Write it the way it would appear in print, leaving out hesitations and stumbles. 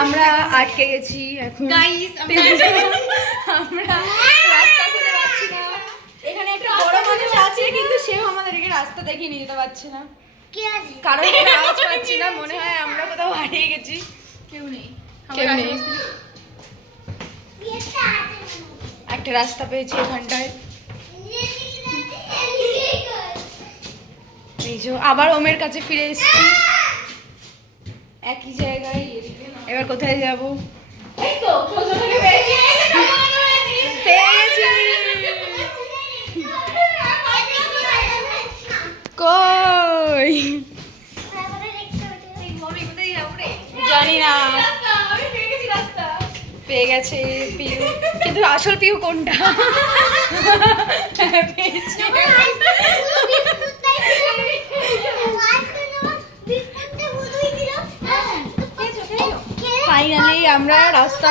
আমরা আটকে গেছি এখন গাইস আমরা রাস্তা খুঁজে পাচ্ছি না এখানে একটা বড় মানুষ আছে কিন্তু সেও আমাদেরকে রাস্তা দেখিয়ে নিয়ে যেতে পারছে না কারণ আওয়াজ পাচ্ছি না মনে হয় আমরা কোথাও হারিয়ে গেছি কেউ নেই একটা রাস্তা পেয়েছি এখানটায় এই যে আবার ওমের কাছে ফিরে এসেছি একই জায়গায় এবার কোথায় যাবো পেয়ে গেছি কই জানি না পেয়ে গেছে পিউ কিন্তু আসল পিউ কোনটা ফাইনালি আমরা রাস্তা